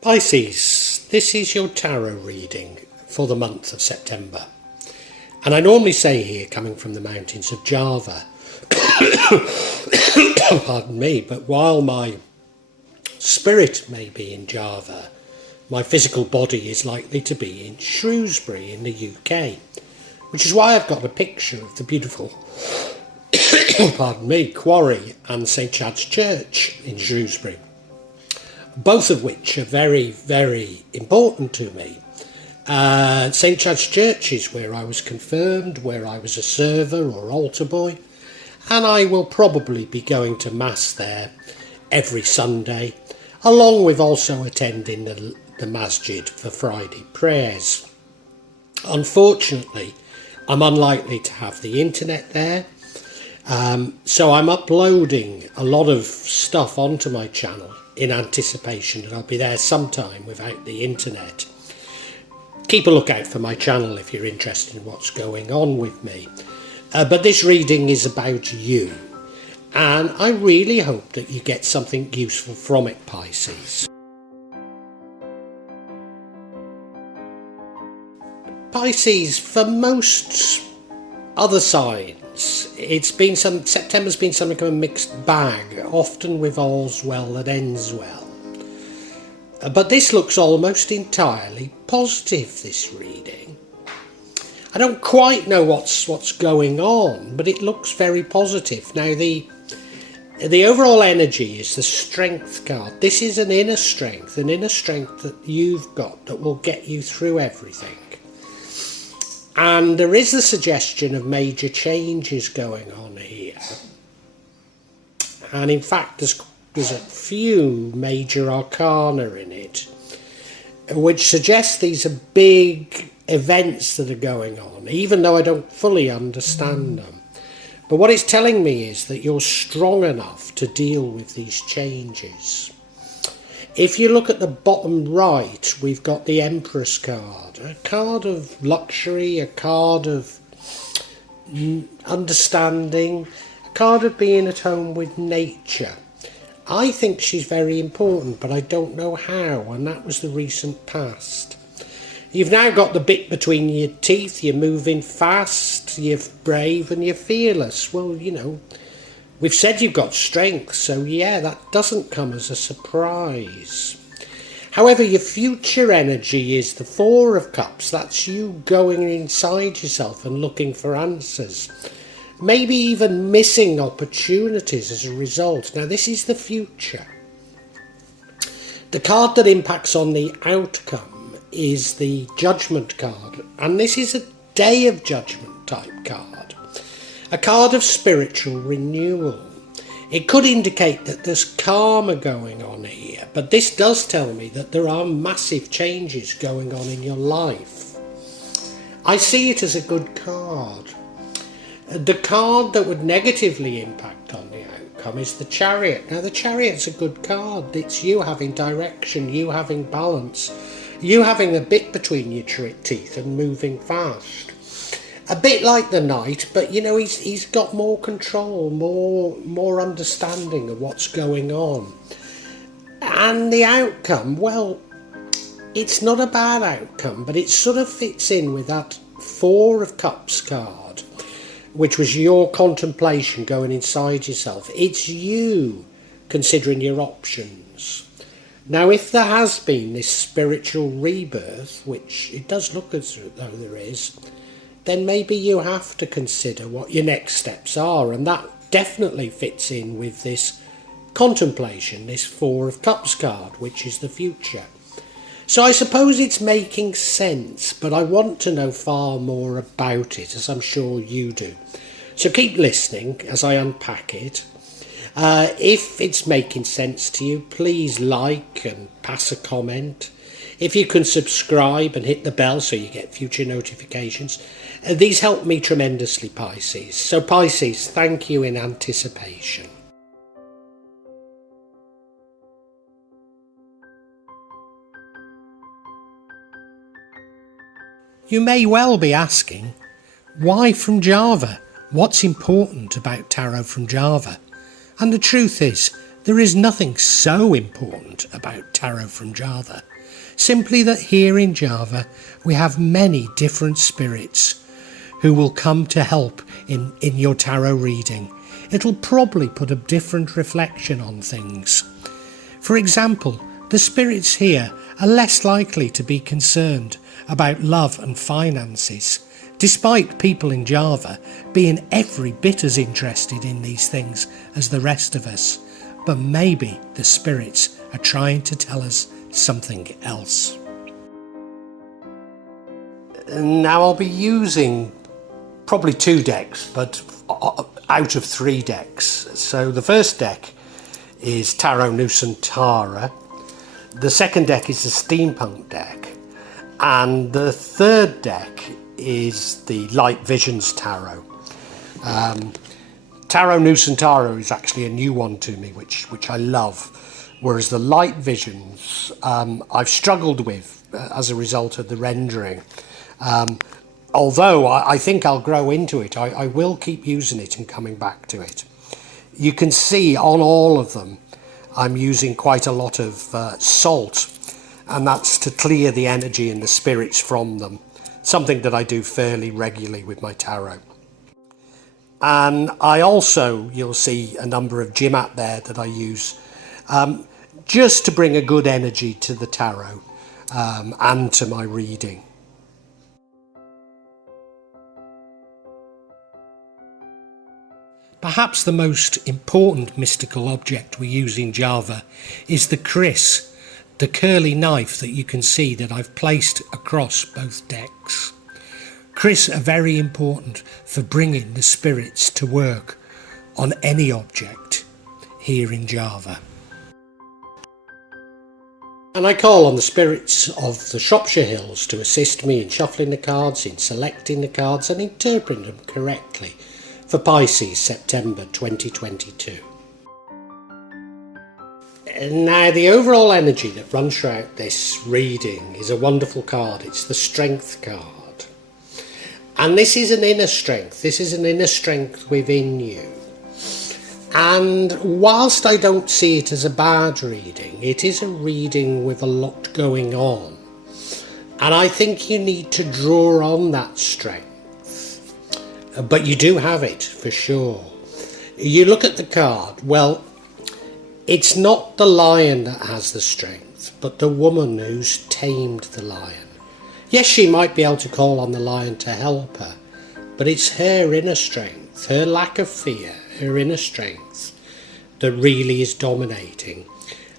Pisces, this is your tarot reading for the month of September. And I normally say here, coming from the mountains of Java, pardon me, but while my spirit may be in Java, my physical body is likely to be in Shrewsbury in the UK, which is why I've got a picture of the beautiful, pardon me, quarry and St Chad's Church in Shrewsbury, both of which are very, very important to me. St Chad's Church is where I was confirmed, where I was a server or altar boy, and I will probably be going to Mass there every Sunday, along with also attending the masjid for Friday prayers. Unfortunately, I'm unlikely to have the internet there, so I'm uploading a lot of stuff onto my channel in anticipation that I'll be there sometime without the internet. Keep a lookout for my channel if you're interested in what's going on with me. But this reading is about you, and I really hope that you get something useful from it, Pisces. Pisces, for most other signs, September's been something of a mixed bag, often with all's well that ends well. But this looks almost entirely positive, this reading. I don't quite know what's going on, but it looks very positive. Now, the overall energy is the Strength card. This is an inner strength that you've got that will get you through everything. And there is a suggestion of major changes going on here. And in fact, there's a few major arcana in it, which suggests these are big events that are going on, even though I don't fully understand them. But what it's telling me is that you're strong enough to deal with these changes. If you look at the bottom right, we've got the Empress card, a card of luxury, a card of understanding, a card of being at home with nature. I think she's very important, but I don't know how, and that was the recent past. You've now got the bit between your teeth, you're moving fast, you're brave and you're fearless. Well, you know, we've said you've got strength, so yeah, that doesn't come as a surprise. However, your future energy is the Four of Cups. That's you going inside yourself and looking for answers. Maybe even missing opportunities as a result. Now, this is the future. The card that impacts on the outcome is the Judgment card, and this is a Day of Judgment type card. A card of spiritual renewal. It could indicate that there's karma going on here, but this does tell me that there are massive changes going on in your life. I see it as a good card. The card that would negatively impact on the outcome is the Chariot. Now, the Chariot's a good card. It's you having direction, you having balance, you having a bit between your teeth and moving fast. A bit like the Knight, but you know, he's got more control, more understanding of what's going on. And the outcome, well, it's not a bad outcome, but it sort of fits in with that Four of Cups card, which was your contemplation going inside yourself. It's you considering your options. Now, if there has been this spiritual rebirth, which it does look as though there is, then maybe you have to consider what your next steps are, and that definitely fits in with this contemplation, this Four of Cups card, which is the future. So I suppose it's making sense, but I want to know far more about it, as I'm sure you do. So keep listening as I unpack it. If it's making sense to you, please like and pass a comment. If you can subscribe and hit the bell so you get future notifications. These help me tremendously, Pisces. So Pisces, thank you in anticipation. You may well be asking, why from Java? What's important about tarot from Java? And the truth is, there is nothing so important about tarot from Java. Simply that here in Java we have many different spirits who will come to help in your tarot reading. It'll probably put a different reflection on things. For example, the spirits here are less likely to be concerned about love and finances, despite people in Java being every bit as interested in these things as the rest of us. But maybe the spirits are trying to tell us something else. Now I'll be using probably 2 decks, but out of 3 decks. So the first deck is Tarot Nusantara, the second deck is the Steampunk deck, and the third deck is the Light Visions Tarot. Tarot Nusantara is actually a new one to me, which I love, whereas the Light Visions I've struggled with as a result of the rendering. Although I think I'll grow into it, I will keep using it and coming back to it. You can see on all of them I'm using quite a lot of salt, and that's to clear the energy and the spirits from them, something that I do fairly regularly with my tarot. And I also, you'll see a number of Jimat there that I use just to bring a good energy to the tarot and to my reading. Perhaps the most important mystical object we use in Java is the kris, the curly knife that you can see that I've placed across both decks. Kris are very important for bringing the spirits to work on any object here in Java. And I call on the spirits of the Shropshire Hills to assist me in shuffling the cards, in selecting the cards and interpreting them correctly for Pisces September 2022. Now, the overall energy that runs throughout this reading is a wonderful card. It's the Strength card. And this is an inner strength. This is an inner strength within you. And whilst I don't see it as a bad reading, it is a reading with a lot going on. And I think you need to draw on that strength. But you do have it, for sure. You look at the card, well, it's not the lion that has the strength, but the woman who's tamed the lion. Yes, she might be able to call on the lion to help her, but it's her inner strength, her lack of fear, her inner strength that really is dominating.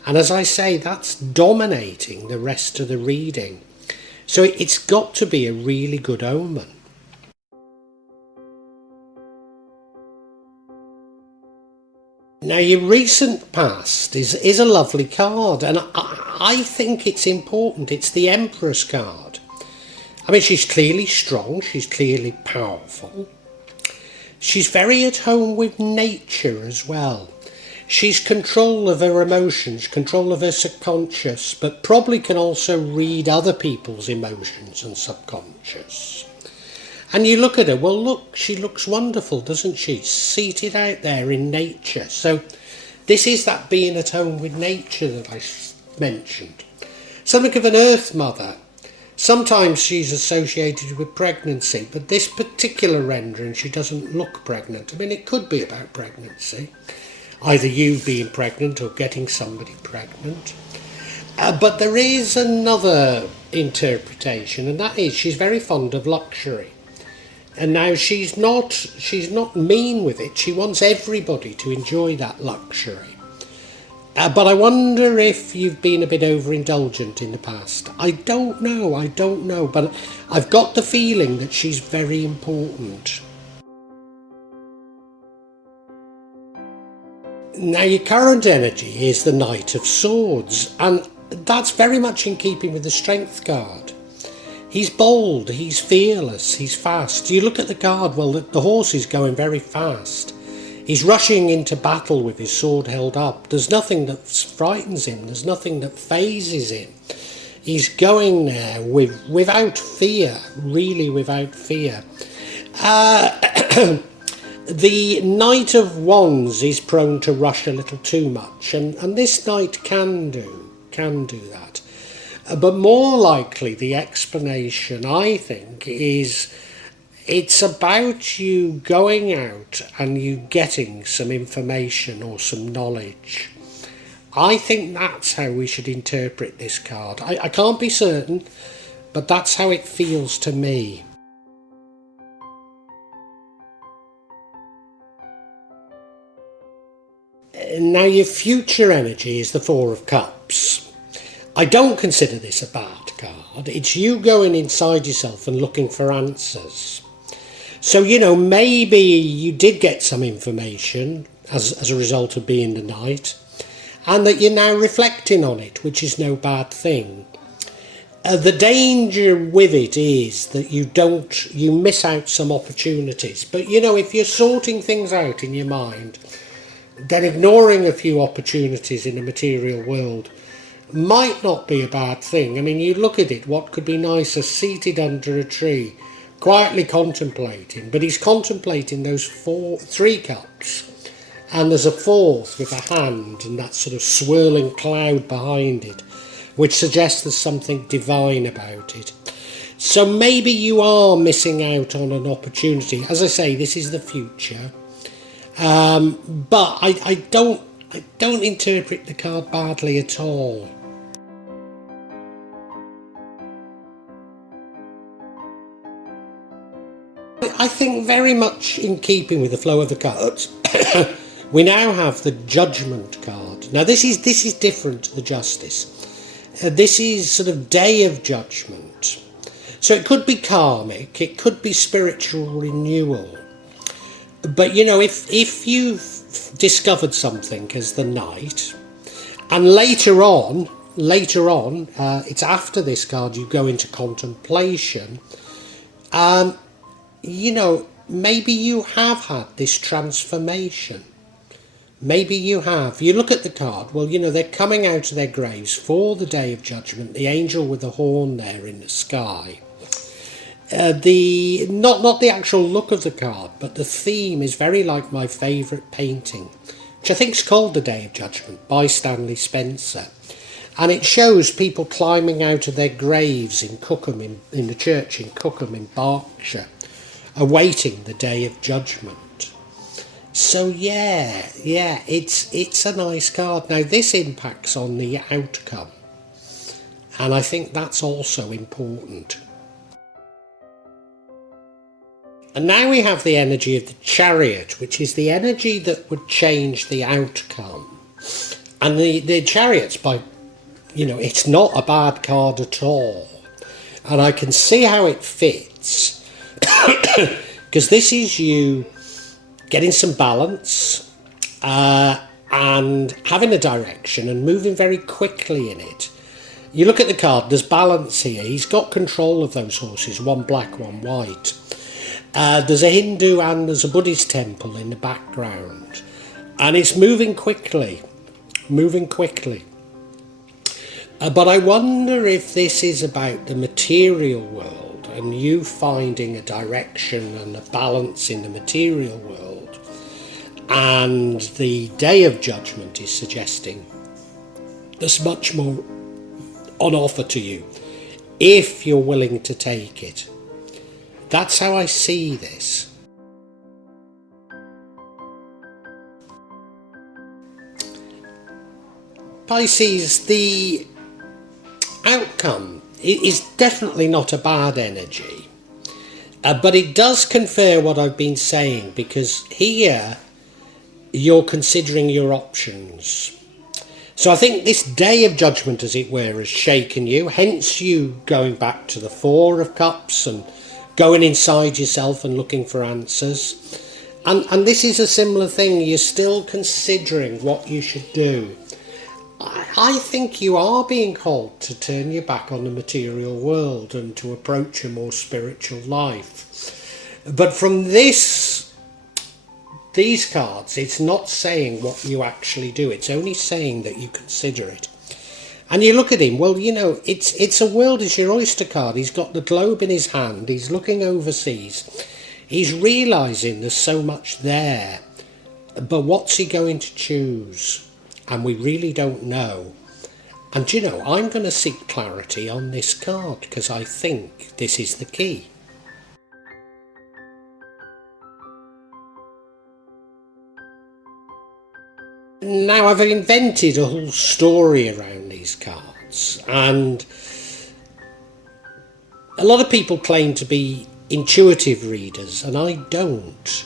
And as I say, that's dominating the rest of the reading. So it's got to be a really good omen. Now, your recent past is a lovely card, and I think it's important. It's the Empress card. I mean, she's clearly strong, she's clearly powerful. She's very at home with nature as well. She's control of her emotions, control of her subconscious, but probably can also read other people's emotions and subconscious. And you look at her, well look, she looks wonderful, doesn't she? Seated out there in nature. So this is that being at home with nature that I mentioned. Something of an Earth Mother. Sometimes she's associated with pregnancy, but this particular rendering, she doesn't look pregnant. I mean, it could be about pregnancy. Either you being pregnant or getting somebody pregnant. But there is another interpretation, and that is she's very fond of luxury. And now she's not mean with it. She wants everybody to enjoy that luxury. But I wonder if you've been a bit overindulgent in the past. I don't know. But I've got the feeling that she's very important. Now, your current energy is the Knight of Swords. And that's very much in keeping with the Strength card. He's bold, he's fearless, he's fast. You look at the card, well, the horse is going very fast. He's rushing into battle with his sword held up. There's nothing that frightens him, there's nothing that phases him. He's going there without fear, really without fear. The Knight of Wands is prone to rush a little too much, and this knight can do that. But more likely, the explanation, I think, is it's about you going out and you getting some information or some knowledge. I think that's how we should interpret this card. I can't be certain, but that's how it feels to me. Now, your future energy is the Four of Cups. I don't consider this a bad card. It's you going inside yourself and looking for answers. So, maybe you did get some information as a result of being the Knight, and that you're now reflecting on it, which is no bad thing. The danger with it is that you miss out some opportunities. But, if you're sorting things out in your mind, then ignoring a few opportunities in the material world might not be a bad thing. I mean, you look at it, what could be nicer, seated under a tree, quietly contemplating, but he's contemplating those three cups, and there's a fourth with a hand and that sort of swirling cloud behind it, which suggests there's something divine about it. So maybe you are missing out on an opportunity. As I say, this is the future. But I don't interpret the card badly at all. I think very much in keeping with the flow of the cards, we now have the Judgment card. Now this is different to the Justice. This is sort of Day of Judgment. So it could be karmic, it could be spiritual renewal. But if you've discovered something as the Knight, and later on, it's after this card you go into contemplation, maybe you have had this transformation. Maybe you have. You look at the card, well, they're coming out of their graves for the Day of Judgment, the angel with the horn there in the sky. Not the actual look of the card, but the theme is very like my favourite painting, which I think is called The Day of Judgment by Stanley Spencer. And it shows people climbing out of their graves in Cookham, in the church in Cookham in Berkshire, awaiting the Day of Judgment. So yeah, it's a nice card. Now this impacts on the outcome, and I think that's also important. And now we have the energy of the Chariot, which is the energy that would change the outcome. And the Chariot's it's not a bad card at all. And I can see how it fits. Because this is you getting some balance and having a direction and moving very quickly in it. You look at the card, there's balance here. He's got control of those horses, one black, one white. There's a Hindu and there's a Buddhist temple in the background, and it's moving quickly. But I wonder if this is about the material world and you finding a direction and a balance in the material world, and the Day of Judgment is suggesting there's much more on offer to you if you're willing to take it. That's how I see this. Pisces, the outcome is definitely not a bad energy, but it does confer what I've been saying, because here you're considering your options. So I think this Day of Judgment, as it were, has shaken you, hence you going back to the Four of Cups and going inside yourself and looking for answers. And this is a similar thing. You're still considering what you should do. I think you are being called to turn your back on the material world and to approach a more spiritual life. But from these cards, it's not saying what you actually do. It's only saying that you consider it. And you look at him, well, it's a world is your oyster card. He's got the globe in his hand. He's looking overseas. He's realising there's so much there. But what's he going to choose? And we really don't know. And you know, I'm going to seek clarity on this card because I think this is the key. Now, I've invented a whole story around these cards, and a lot of people claim to be intuitive readers, and I don't.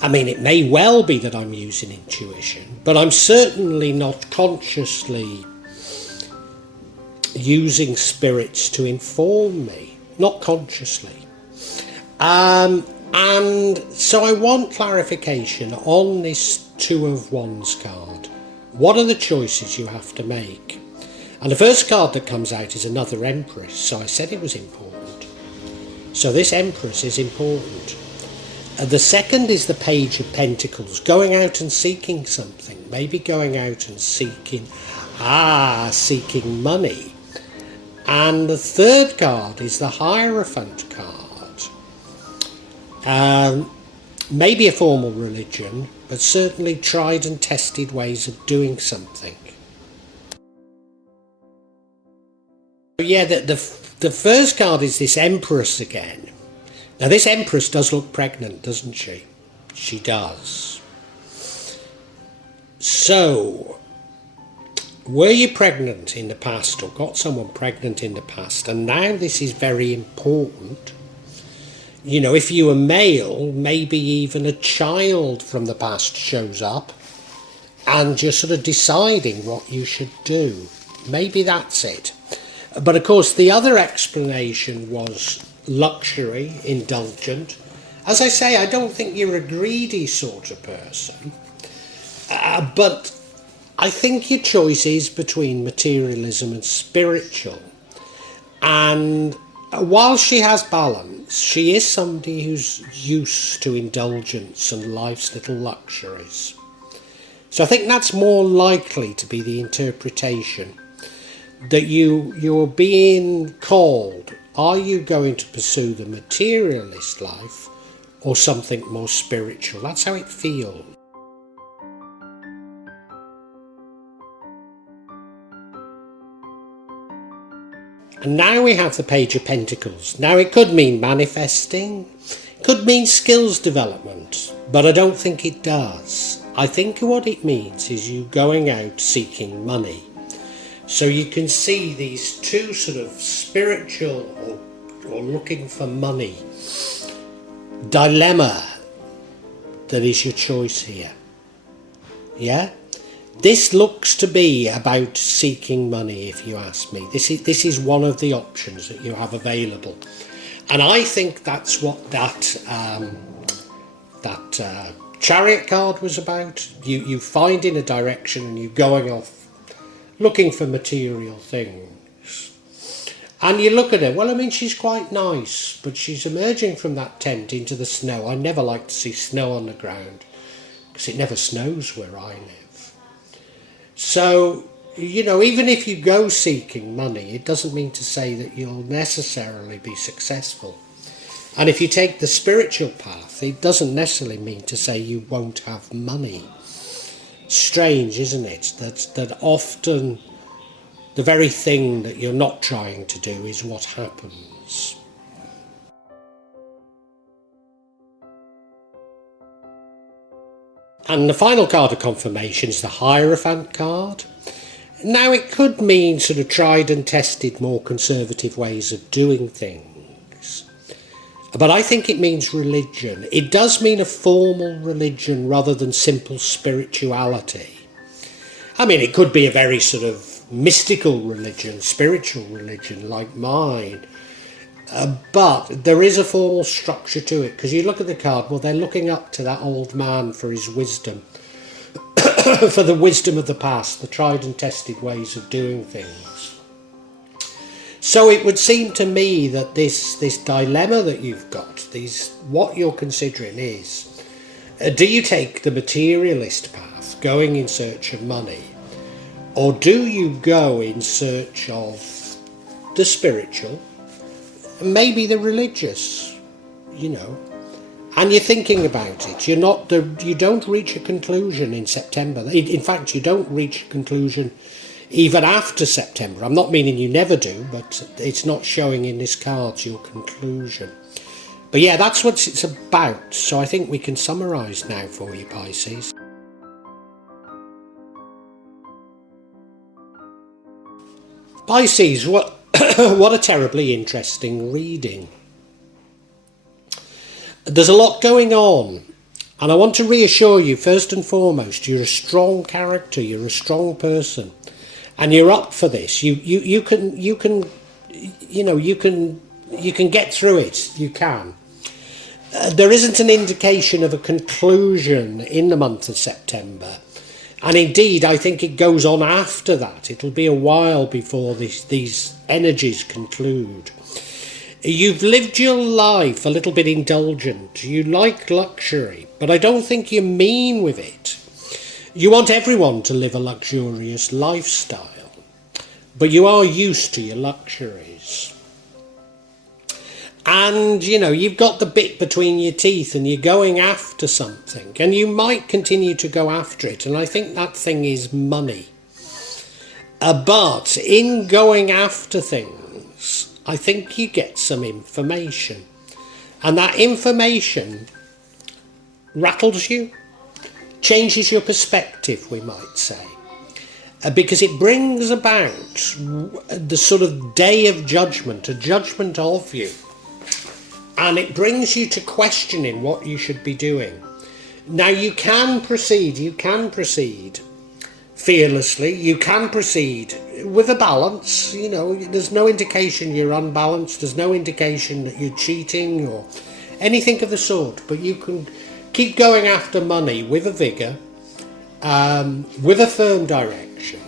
I mean, it may well be that I'm using intuition, but I'm certainly not consciously using spirits to inform me, not consciously. And so I want clarification on this Two of Wands card. What are the choices you have to make? And the first card that comes out is another Empress, so I said it was important. So this Empress is important. The second is the Page of Pentacles, going out and seeking something, maybe going out and seeking money. And the third card is the Hierophant card. Maybe a formal religion, but certainly tried and tested ways of doing something. Yeah, the first card is this Empress again. Now this Empress does look pregnant, doesn't she? She does. So, were you pregnant in the past or got someone pregnant in the past? And now this is very important. You know, if you were male, maybe even a child from the past shows up and you're sort of deciding what you should do. Maybe that's it. But of course, the other explanation was luxury, indulgent. As I say, I don't think you're a greedy sort of person. But I think your choice is between materialism and spiritual. And while she has balance, she is somebody who's used to indulgence and life's little luxuries. So I think that's more likely to be the interpretation. That you're being called, are you going to pursue the materialist life or something more spiritual? That's how it feels. And now we have the Page of Pentacles. Now it could mean manifesting, it could mean skills development, but I don't think it does. I think what it means is you going out seeking money. So you can see these two sort of spiritual or looking for money dilemma that is your choice here. Yeah? This looks to be about seeking money, if you ask me. This is one of the options that you have available. And I think that's what that Chariot card was about. You finding a direction and you going off looking for material things. And you look at her, well, I mean, she's quite nice, but she's emerging from that tent into the snow. I never like to see snow on the ground because it never snows where I live. So, you know, even if you go seeking money, it doesn't mean to say that you'll necessarily be successful. And if you take the spiritual path, it doesn't necessarily mean to say you won't have money. Strange, isn't it? That often the very thing that you're not trying to do is what happens. And the final card of confirmation is the Hierophant card. Now it could mean sort of tried and tested more conservative ways of doing things. But I think it means religion. It does mean a formal religion rather than simple spirituality. I mean, it could be a very sort of mystical religion, spiritual religion like mine. But there is a formal structure to it, because you look at the card, well, they're looking up to that old man for his wisdom, for the wisdom of the past, the tried and tested ways of doing things. So it would seem to me that this dilemma that you've got, what you're considering is, do you take the materialist path, going in search of money, or do you go in search of the spiritual, maybe the religious, you know, and you're thinking about it. You don't reach a conclusion in September. In fact, you don't reach a conclusion even after September. I'm not meaning you never do, but it's not showing in this card your conclusion. But yeah, that's what it's about. So I think we can summarise now for you, Pisces. Pisces, what what a terribly interesting reading. There's a lot going on, and I want to reassure you, first and foremost, you're a strong character, you're a strong person, and you're up for this. You can get through it. You can. There isn't an indication of a conclusion in the month of September. And indeed, I think it goes on after that. It'll be a while before these energies conclude. You've lived your life a little bit indulgent. You like luxury, but I don't think you're mean with it. You want everyone to live a luxurious lifestyle, but you are used to your luxuries. And, you've got the bit between your teeth and you're going after something. And you might continue to go after it. And I think that thing is money. But in going after things, I think you get some information. And that information rattles you, changes your perspective, we might say. Because it brings about the sort of day of judgment, a judgment of you. And it brings you to questioning what you should be doing. Now you can proceed fearlessly, you can proceed with a balance. There's no indication you're unbalanced, there's no indication that you're cheating or anything of the sort, but you can keep going after money with a vigour, with a firm direction,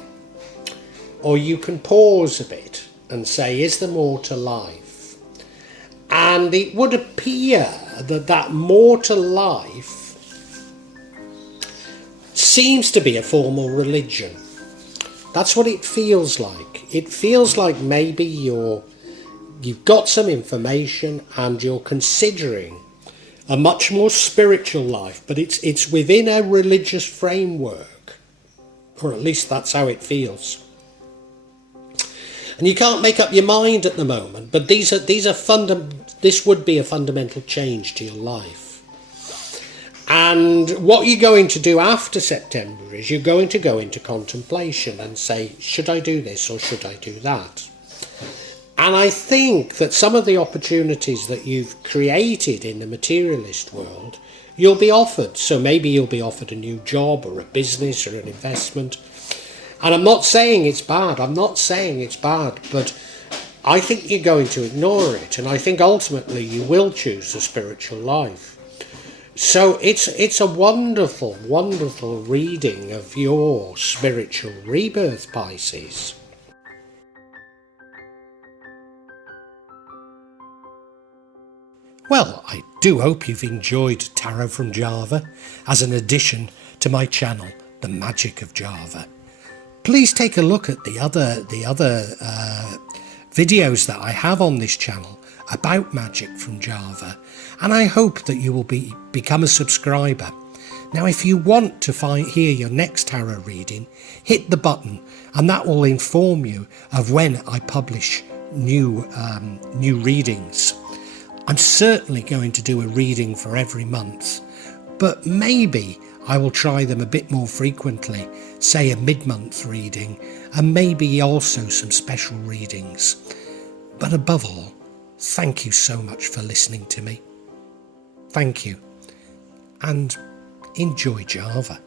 or you can pause a bit and say, is there more to life? And it would appear that more to life seems to be a formal religion. That's what it feels like. It feels like maybe you've got some information and you're considering a much more spiritual life, but it's within a religious framework, or at least that's how it feels. And you can't make up your mind at the moment, but this would be a fundamental change to your life. And what you're going to do after September is you're going to go into contemplation and say, should I do this or should I do that? And I think that some of the opportunities that you've created in the materialist world, you'll be offered. So maybe you'll be offered a new job or a business or an investment. And I'm not saying it's bad, but I think you're going to ignore it, and I think ultimately you will choose a spiritual life. So it's a wonderful, wonderful reading of your spiritual rebirth, Pisces. Well, I do hope you've enjoyed Tarot from Java as an addition to my channel, The Magic of Java. Please take a look at the other videos that I have on this channel about magic from Java, and I hope that you will become a subscriber. Now, if you want to hear your next tarot reading, hit the button, and that will inform you of when I publish new readings. I'm certainly going to do a reading for every month, but maybe I will try them a bit more frequently, say a mid-month reading, and maybe also some special readings. But above all, thank you so much for listening to me. Thank you, and enjoy Java.